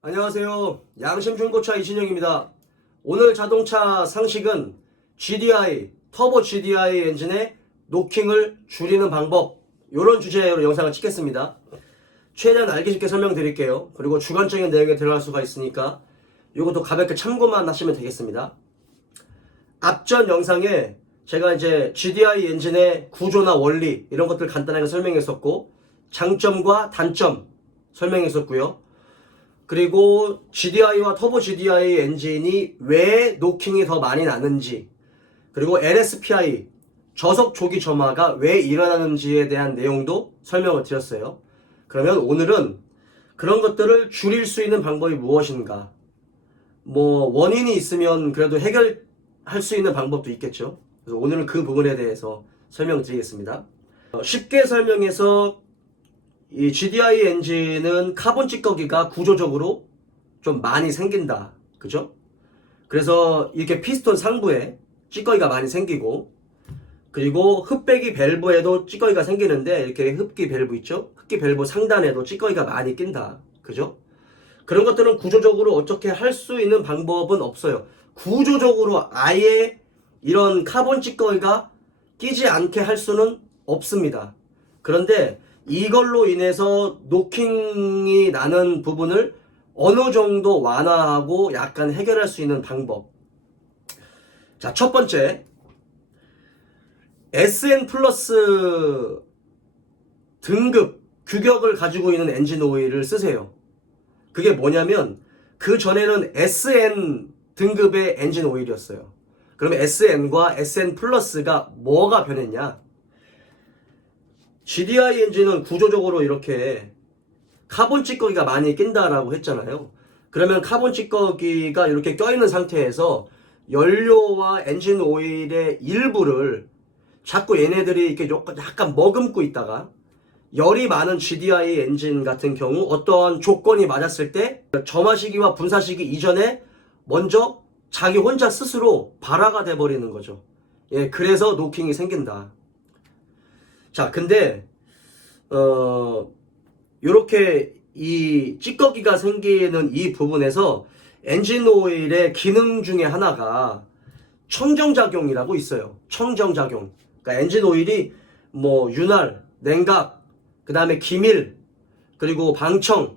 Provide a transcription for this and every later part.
안녕하세요. 양심중고차 이진영입니다. 오늘 자동차 상식은 GDI, 터보 GDI 엔진의 노킹을 줄이는 방법, 이런 주제로 영상을 찍겠습니다. 최대한 알기 쉽게 설명드릴게요. 그리고 주관적인 내용에 들어갈 수가 있으니까 이것도 가볍게 참고만 하시면 되겠습니다. 앞전 영상에 제가 이제 GDI 엔진의 구조나 원리 이런 것들 간단하게 설명했었고, 장점과 단점 설명했었고요. 그리고 GDI와 터보 GDI 엔진이 왜 노킹이 더 많이 나는지, 그리고 LSPI 저속 조기 점화가 왜 일어나는지에 대한 내용도 설명을 드렸어요. 그러면 오늘은 그런 것들을 줄일 수 있는 방법이 무엇인가, 원인이 있으면 그래도 해결할 수 있는 방법도 있겠죠. 그래서 오늘은 그 부분에 대해서 설명드리겠습니다. 쉽게 설명해서 이 GDI 엔진은 카본 찌꺼기가 구조적으로 좀 많이 생긴다. 그죠? 그래서 이렇게 피스톤 상부에 찌꺼기가 많이 생기고, 그리고 흡배기 밸브에도 찌꺼기가 생기는데, 이렇게 흡기 밸브 있죠? 흡기 밸브 상단에도 찌꺼기가 많이 낀다. 그죠? 그런 것들은 구조적으로 어떻게 할 수 있는 방법은 없어요. 구조적으로 아예 이런 카본 찌꺼기가 끼지 않게 할 수는 없습니다. 그런데 이걸로 인해서 노킹이 나는 부분을 어느 정도 완화하고 약간 해결할 수 있는 방법. 자, 첫 번째, SN 플러스 등급 규격을 가지고 있는 엔진 오일을 쓰세요. 그게 뭐냐면, 그 전에는 SN 등급의 엔진 오일이었어요. 그러면 SN과 SN 플러스가 뭐가 변했냐? GDI 엔진은 구조적으로 이렇게 카본 찌꺼기가 많이 낀다라고 했잖아요. 그러면 카본 찌꺼기가 이렇게 껴있는 상태에서 연료와 엔진 오일의 일부를 자꾸 얘네들이 이렇게 약간 머금고 있다가, 열이 많은 GDI 엔진 같은 경우 어떠한 조건이 맞았을 때 점화시기와 분사시기 이전에 먼저 자기 혼자 스스로 발화가 돼버리는 거죠. 예, 그래서 노킹이 생긴다. 자, 근데 요렇게 이 찌꺼기가 생기는 이 부분에서 엔진 오일의 기능 중에 하나가 청정작용이라고 있어요. 청정작용. 그러니까 엔진 오일이 윤활, 냉각, 그 다음에 기밀, 그리고 방청,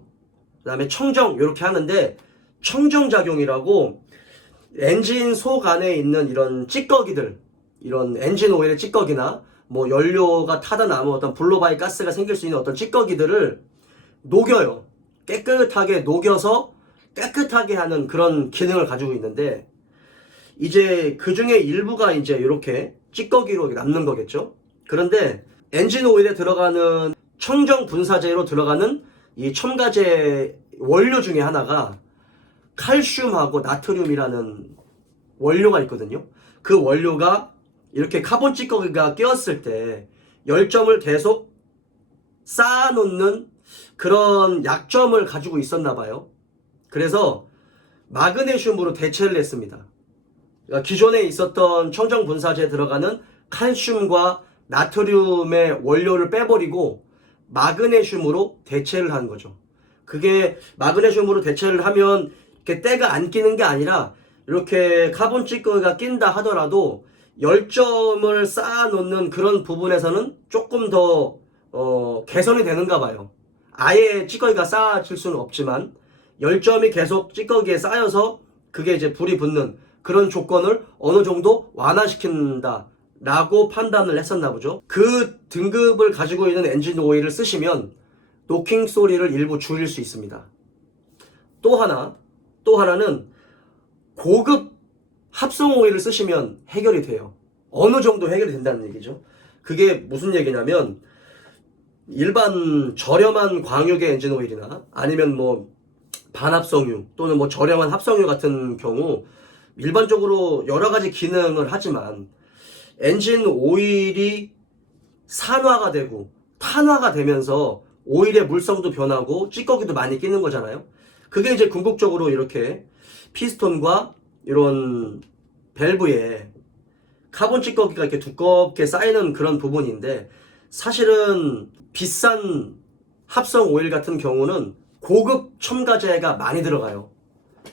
그 다음에 청정, 이렇게 하는데, 청정작용이라고 엔진 속 안에 있는 이런 찌꺼기들, 이런 엔진 오일의 찌꺼기나 연료가 타다 남은 어떤 블로바이 가스가 생길 수 있는 어떤 찌꺼기들을 녹여요. 깨끗하게 녹여서 깨끗하게 하는 그런 기능을 가지고 있는데, 이제 그 중에 일부가 이제 이렇게 찌꺼기로 남는 거겠죠. 그런데 엔진 오일에 들어가는 청정 분사제로 들어가는 이 첨가제 원료 중에 하나가 칼슘하고 나트륨이라는 원료가 있거든요. 그 원료가 이렇게 카본 찌꺼기가 끼었을 때 열점을 계속 쌓아놓는 그런 약점을 가지고 있었나 봐요. 그래서 마그네슘으로 대체를 했습니다. 그러니까 기존에 있었던 청정 분사제에 들어가는 칼슘과 나트륨의 원료를 빼버리고 마그네슘으로 대체를 한 거죠. 그게 마그네슘으로 대체를 하면 이렇게 때가 안 끼는 게 아니라, 이렇게 카본 찌꺼기가 낀다 하더라도 열점을 쌓아놓는 그런 부분에서는 조금 더 개선이 되는가 봐요. 아예 찌꺼기가 쌓아질 수는 없지만 열점이 계속 찌꺼기에 쌓여서 그게 이제 불이 붙는 그런 조건을 어느 정도 완화시킨다 라고 판단을 했었나 보죠. 그 등급을 가지고 있는 엔진 오일을 쓰시면 노킹 소리를 일부 줄일 수 있습니다. 또 하나는 고급 합성 오일을 쓰시면 해결이 돼요. 어느 정도 해결이 된다는 얘기죠. 그게 무슨 얘기냐면, 일반 저렴한 광역의 엔진 오일이나 아니면 반합성유 또는 저렴한 합성유 같은 경우 일반적으로 여러 가지 기능을 하지만, 엔진 오일이 산화가 되고 탄화가 되면서 오일의 물성도 변하고 찌꺼기도 많이 끼는 거잖아요. 그게 이제 궁극적으로 이렇게 피스톤과 이런 밸브에 카본 찌꺼기가 이렇게 두껍게 쌓이는 그런 부분인데, 사실은 비싼 합성 오일 같은 경우는 고급 첨가제가 많이 들어가요.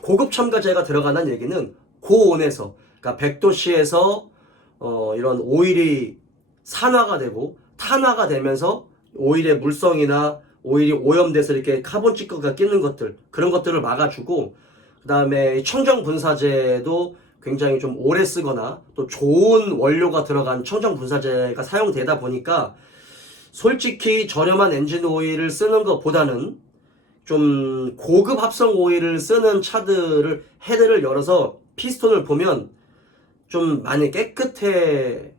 고급 첨가제가 들어간다는 얘기는 고온에서, 그러니까 100도씨에서 이런 오일이 산화가 되고 탄화가 되면서 오일의 물성이나 오일이 오염돼서 이렇게 카본 찌꺼기가 끼는 것들, 그런 것들을 막아주고, 그 다음에 청정 분사제도 굉장히 좀 오래 쓰거나 또 좋은 원료가 들어간 청정 분사제가 사용되다 보니까 솔직히 저렴한 엔진 오일을 쓰는 것보다는 좀 고급 합성 오일을 쓰는 차들을 헤드를 열어서 피스톤을 보면 좀 많이 깨끗해요.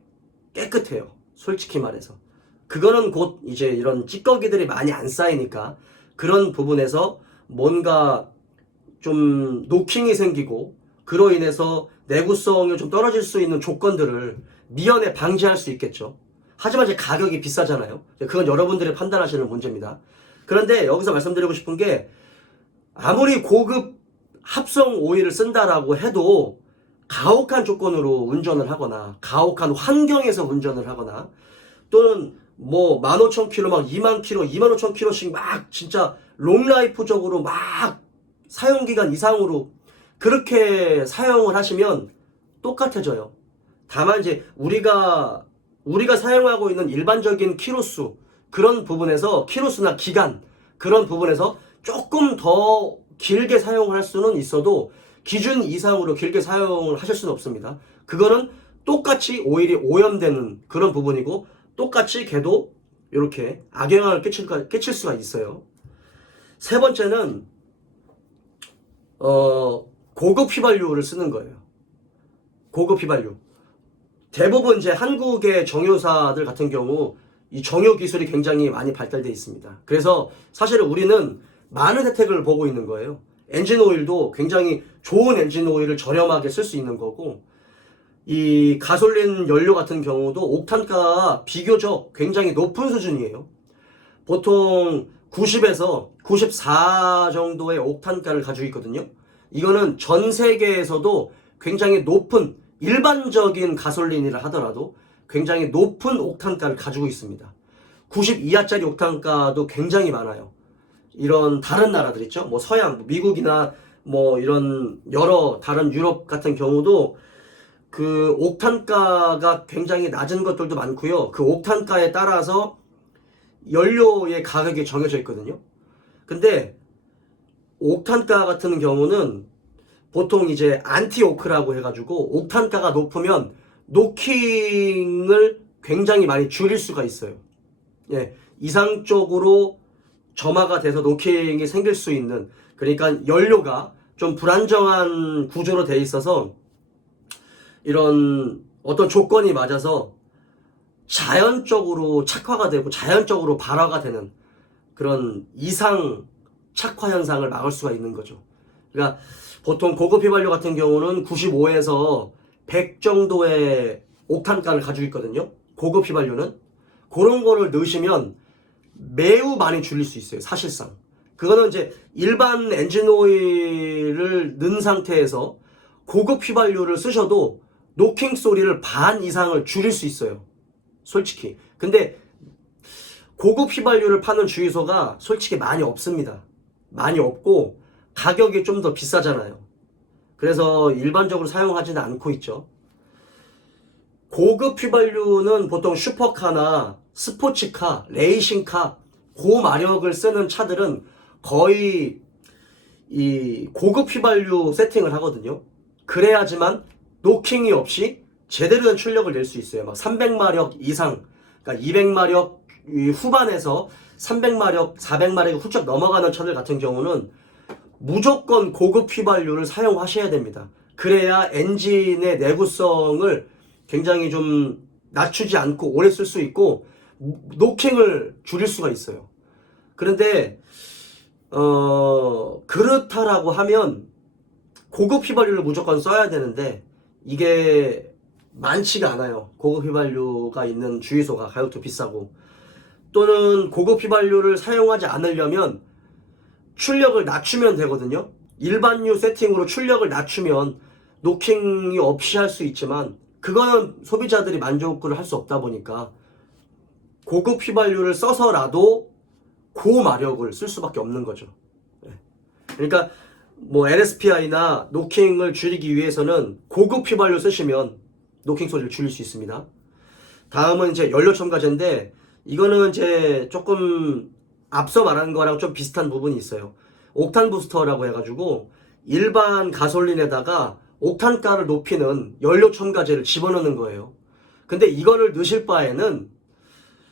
솔직히 말해서. 그거는 곧 이제 이런 찌꺼기들이 많이 안 쌓이니까 그런 부분에서 뭔가 좀 노킹이 생기고 그로 인해서 내구성이 좀 떨어질 수 있는 조건들을 미연에 방지할 수 있겠죠. 하지만 이제 가격이 비싸잖아요. 그건 여러분들이 판단하시는 문제입니다. 그런데 여기서 말씀드리고 싶은 게 아무리 고급 합성 오일을 쓴다라고 해도 가혹한 조건으로 운전을 하거나 가혹한 환경에서 운전을 하거나 또는 뭐 15,000km 막 20,000km, 25,000km씩 막 진짜 롱라이프적으로 막 사용기간 이상으로 그렇게 사용을 하시면 똑같아져요. 다만 이제 우리가 사용하고 있는 일반적인 키로수 그런 부분에서 키로수나 기간 그런 부분에서 조금 더 길게 사용을 할 수는 있어도 기준 이상으로 길게 사용을 하실 수는 없습니다. 그거는 똑같이 오일이 오염되는 그런 부분이고 똑같이 걔도 이렇게 악영향을 끼칠 수가 있어요. 세 번째는 고급 휘발유를 쓰는 거예요. 고급 휘발유. 대부분 이제 한국의 정유사들 같은 경우 이 정유 기술이 굉장히 많이 발달되어 있습니다. 그래서 사실은 우리는 많은 혜택을 보고 있는 거예요. 엔진 오일도 굉장히 좋은 엔진 오일을 저렴하게 쓸 수 있는 거고 이 가솔린 연료 같은 경우도 옥탄가가 비교적 굉장히 높은 수준이에요. 보통 90에서 94 정도의 옥탄가를 가지고 있거든요. 이거는 전 세계에서도 굉장히 높은 일반적인 가솔린이라 하더라도 굉장히 높은 옥탄가를 가지고 있습니다. 90 이하짜리 옥탄가도 굉장히 많아요. 이런 다른 나라들 있죠. 뭐 서양, 미국이나 뭐 이런 여러 다른 유럽 같은 경우도 그 옥탄가가 굉장히 낮은 것들도 많고요. 그 옥탄가에 따라서 연료의 가격이 정해져 있거든요. 근데 옥탄가 같은 경우는 보통 이제 안티오크라고 해가지고 옥탄가가 높으면 노킹을 굉장히 많이 줄일 수가 있어요. 예, 이상적으로 점화가 돼서 노킹이 생길 수 있는, 그러니까 연료가 좀 불안정한 구조로 돼 있어서 이런 어떤 조건이 맞아서 자연적으로 착화가 되고 자연적으로 발화가 되는 그런 이상 착화 현상을 막을 수가 있는 거죠. 그러니까 보통 고급 휘발유 같은 경우는 95에서 100 정도의 옥탄가를 가지고 있거든요. 고급 휘발유는 그런 거를 넣으시면 매우 많이 줄일 수 있어요. 사실상 그거는 이제 일반 엔진 오일을 넣은 상태에서 고급 휘발유를 쓰셔도 노킹 소리를 반 이상을 줄일 수 있어요. 솔직히. 근데 고급 휘발유를 파는 주유소가 솔직히 많이 없습니다. 많이 없고 가격이 좀 더 비싸잖아요. 그래서 일반적으로 사용하지는 않고 있죠. 고급 휘발유는 보통 슈퍼카나 스포츠카, 레이싱카, 고마력을 쓰는 차들은 거의 이 고급 휘발유 세팅을 하거든요. 그래야지만 노킹이 없이 제대로 된 출력을 낼 수 있어요. 막 300마력 이상, 그러니까 200마력 후반에서 300마력, 400마력이 훌쩍 넘어가는 차들 같은 경우는 무조건 고급 휘발유를 사용하셔야 됩니다. 그래야 엔진의 내구성을 굉장히 좀 낮추지 않고 오래 쓸 수 있고 노킹을 줄일 수가 있어요. 그런데 그렇다라고 하면 고급 휘발유를 무조건 써야 되는데 이게 많지가 않아요. 고급 휘발유가 있는 주유소가 가격도 비싸고 또는 고급 휘발유를 사용하지 않으려면 출력을 낮추면 되거든요. 일반유 세팅으로 출력을 낮추면 노킹이 없이 할 수 있지만 그거는 소비자들이 만족을 할 수 없다 보니까 고급 휘발유를 써서라도 고마력을 쓸 수밖에 없는 거죠. 그러니까 뭐 LSPI나 노킹을 줄이기 위해서는 고급 휘발유 쓰시면 노킹 소리를 줄일 수 있습니다. 다음은 이제 연료 첨가제인데 이거는 이제 조금 앞서 말한 거랑 좀 비슷한 부분이 있어요. 옥탄 부스터라고 해가지고 일반 가솔린에다가 옥탄가를 높이는 연료 첨가제를 집어넣는 거예요. 근데 이거를 넣으실 바에는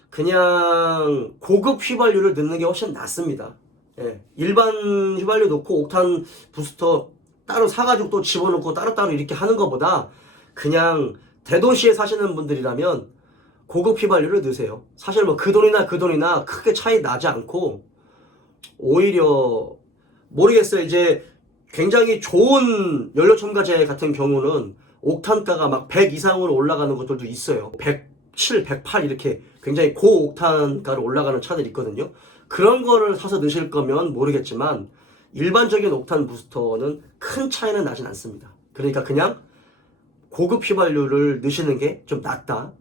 그냥 고급 휘발유를 넣는 게 훨씬 낫습니다. 예, 일반 휘발유 넣고 옥탄 부스터 따로 사가지고 또 집어넣고 따로따로 이렇게 하는 것보다 그냥 대도시에 사시는 분들이라면 고급 휘발유를 넣으세요. 사실 뭐 그 돈이나 크게 차이 나지 않고 오히려 모르겠어요. 이제 굉장히 좋은 연료 첨가제 같은 경우는 옥탄가가 막 100 이상으로 올라가는 것들도 있어요. 107, 108 이렇게 굉장히 고옥탄가로 올라가는 차들이 있거든요. 그런 거를 사서 넣으실 거면 모르겠지만 일반적인 옥탄 부스터는 큰 차이는 나진 않습니다. 그러니까 그냥 고급 휘발유를 넣으시는 게 좀 낫다.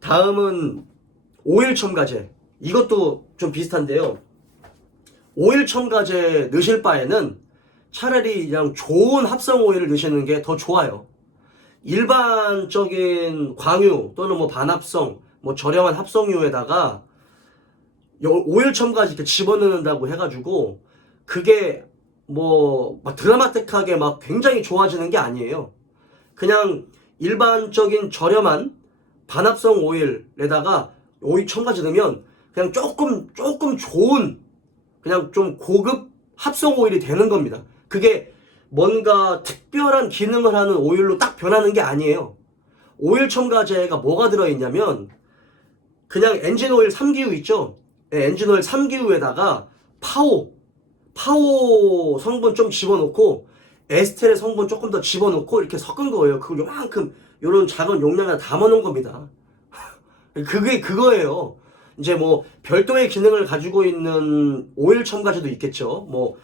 다음은 오일 첨가제. 이것도 좀 비슷한데요. 오일 첨가제 넣으실 바에는 차라리 그냥 좋은 합성 오일을 넣으시는 게 더 좋아요. 일반적인 광유 또는 뭐 반합성, 뭐 저렴한 합성유에다가 오일 첨가제 이렇게 집어넣는다고 해가지고 그게 뭐 막 드라마틱하게 막 굉장히 좋아지는 게 아니에요. 그냥 일반적인 저렴한 반합성 오일에다가 오일 첨가제 넣으면 그냥 조금 좋은 그냥 좀 고급 합성 오일이 되는 겁니다. 그게 뭔가 특별한 기능을 하는 오일로 딱 변하는 게 아니에요. 오일 첨가제가 뭐가 들어있냐면 그냥 엔진 오일 3기유 있죠? 네, 엔진 오일 3기유에다가 파워 성분 좀 집어넣고 에스테르 성분 조금 더 집어넣고 이렇게 섞은 거예요. 그걸 요만큼 요런 작은 용량에 담아놓은 겁니다. 그게 그거예요. 이제 뭐 별도의 기능을 가지고 있는 오일 첨가제도 있겠죠. 뭐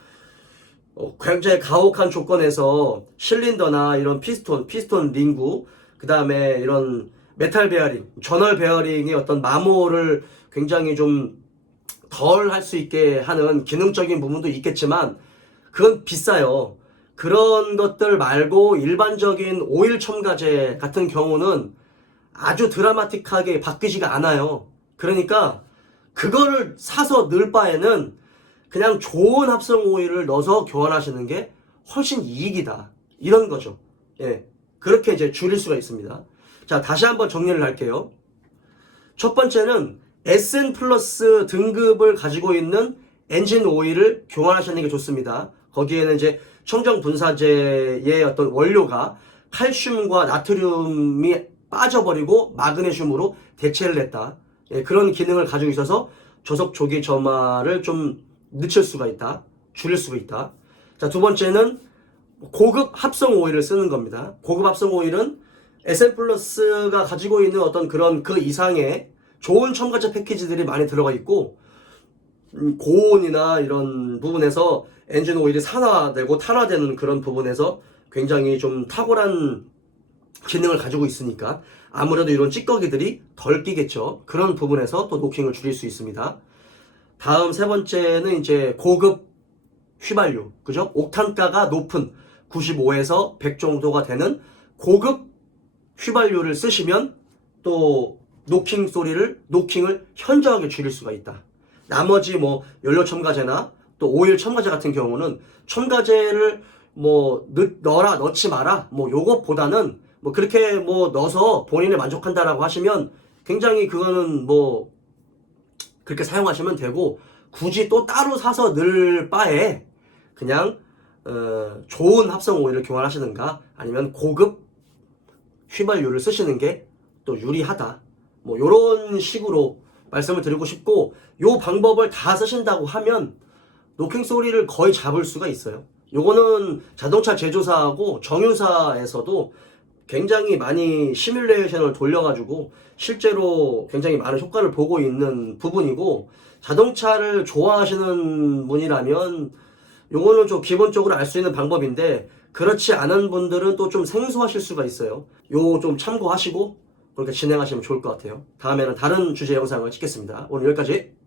굉장히 가혹한 조건에서 실린더나 이런 피스톤 링구, 그 다음에 이런 메탈 베어링, 전월 베어링의 어떤 마모를 굉장히 좀 덜 할 수 있게 하는 기능적인 부분도 있겠지만 그건 비싸요. 그런 것들 말고 일반적인 오일 첨가제 같은 경우는 아주 드라마틱하게 바뀌지가 않아요. 그러니까 그거를 사서 넣을 바에는 그냥 좋은 합성 오일을 넣어서 교환하시는 게 훨씬 이익이다. 이런 거죠. 예. 그렇게 이제 줄일 수가 있습니다. 자, 다시 한번 정리를 할게요. 첫 번째는 SN 플러스 등급을 가지고 있는 엔진 오일을 교환하시는 게 좋습니다. 거기에는 이제 청정 분사제의 어떤 원료가 칼슘과 나트륨이 빠져버리고 마그네슘으로 대체를 했다. 예, 그런 기능을 가지고 있어서 저속 조기 점화를 좀 늦출 수가 있다. 줄일 수가 있다. 자, 두 번째는 고급 합성 오일을 쓰는 겁니다. 고급 합성 오일은 SN 플러스가 가지고 있는 어떤 그런 그 이상의 좋은 첨가제 패키지들이 많이 들어가 있고 고온이나 이런 부분에서 엔진 오일이 산화되고 탄화되는 그런 부분에서 굉장히 좀 탁월한 기능을 가지고 있으니까 아무래도 이런 찌꺼기들이 덜 끼겠죠. 그런 부분에서 또 노킹을 줄일 수 있습니다. 다음 세 번째는 이제 고급 휘발유, 그죠? 옥탄가가 높은 95에서 100 정도가 되는 고급 휘발유를 쓰시면 또 노킹을 현저하게 줄일 수가 있다. 나머지 뭐 연료 첨가제나 또 오일 첨가제 같은 경우는 첨가제를 뭐 넣지 마라 뭐 요것보다는 뭐 그렇게 뭐 넣어서 본인이 만족한다라고 하시면 굉장히 그거는 뭐 그렇게 사용하시면 되고 굳이 또 따로 사서 넣을 바에 그냥 좋은 합성 오일을 교환하시는가 아니면 고급 휘발유를 쓰시는 게 또 유리하다. 뭐 요런 식으로 말씀을 드리고 싶고 요 방법을 다 쓰신다고 하면 노킹 소리를 거의 잡을 수가 있어요. 요거는 자동차 제조사하고 정유사에서도 굉장히 많이 시뮬레이션을 돌려가지고 실제로 굉장히 많은 효과를 보고 있는 부분이고 자동차를 좋아하시는 분이라면 요거는 좀 기본적으로 알 수 있는 방법인데 그렇지 않은 분들은 또 좀 생소하실 수가 있어요. 요 좀 참고하시고 그렇게 진행하시면 좋을 것 같아요. 다음에는 다른 주제 영상을 찍겠습니다. 오늘 여기까지.